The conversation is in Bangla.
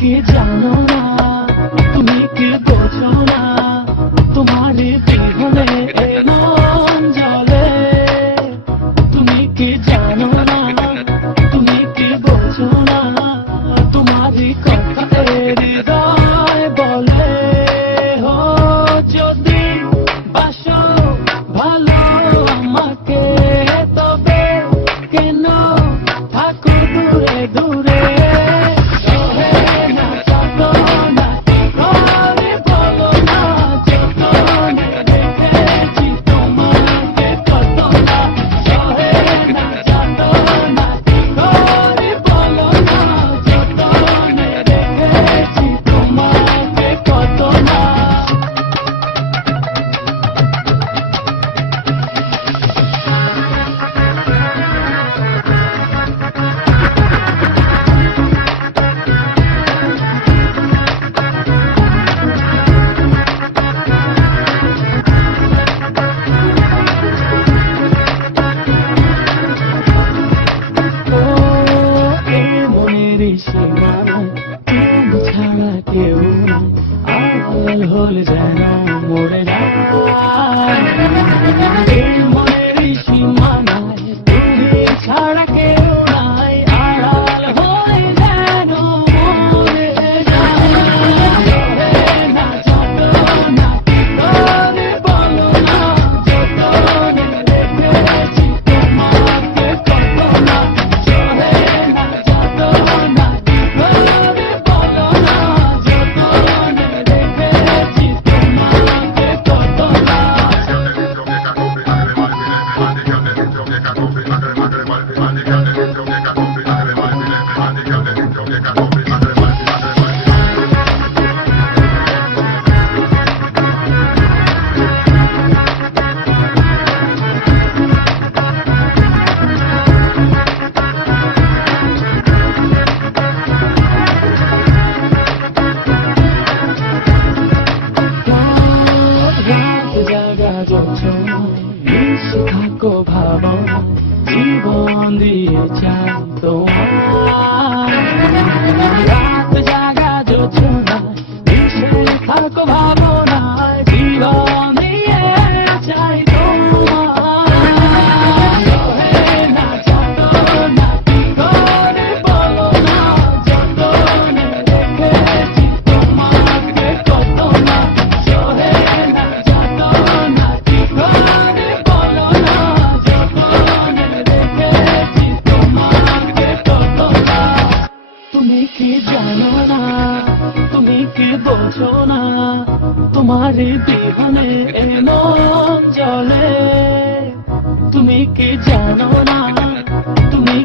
কি জানো না, তুমি কি বোঝো না, তোমার বিহনে এ মন জ্বলে। তুমি কি জানো না, তুমি কি বোঝো না, তোমারই কথা হৃদয় বলে। হো যদি বাসো ভালো আমাকে, তবে কেন থাকো দূরে দূরে। তুমি ছাড়া কেউ নাই, আড়াল হলে যেন মরে যায়। মনের সীমানায় তুমি ছাড়া কেউ নাই, আড়াল হলে যেন মরে যায়। না যত না করে বলো না, যত রেখেছি তোমাকে কত না। থাকো ভাবনা, জীবন দিয়ে চাই তোমার। রাত জাগা যোচনা, মিশে থাকো ভাবনা, জীবন দিয়ে চাই তোমার। না যত না কি করে বলো না, যত রেখেছি তোমাকে কত না। না যত না কি করে বলো না, যত রেখেছি তোমাকে কত না। তুমি কি জানো না, তুমি কি বোঝো না, তোমার বিহনে এ মন জ্বলে। তুমি কি জানো না, তুমি